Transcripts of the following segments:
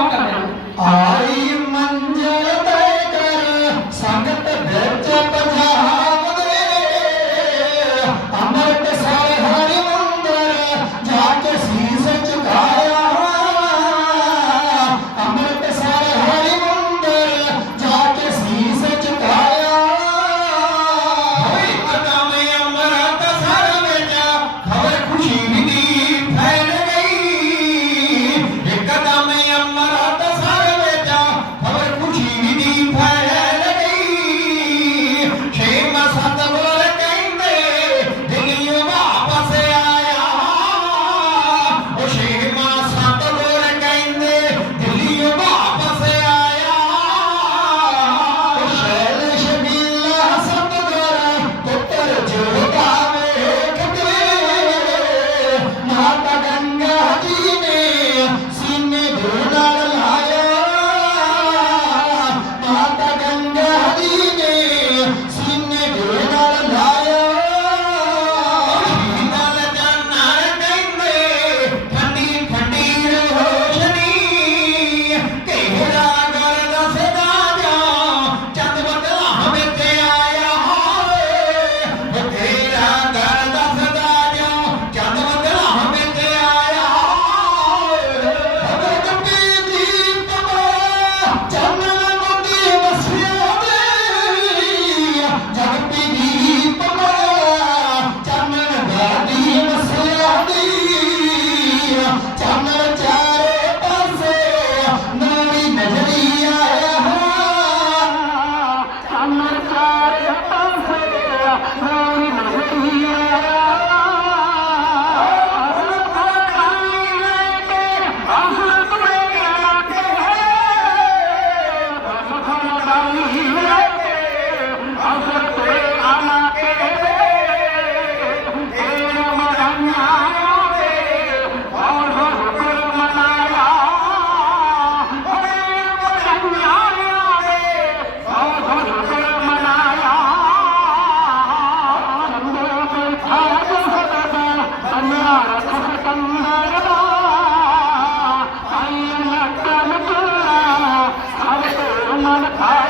onda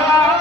Yeah.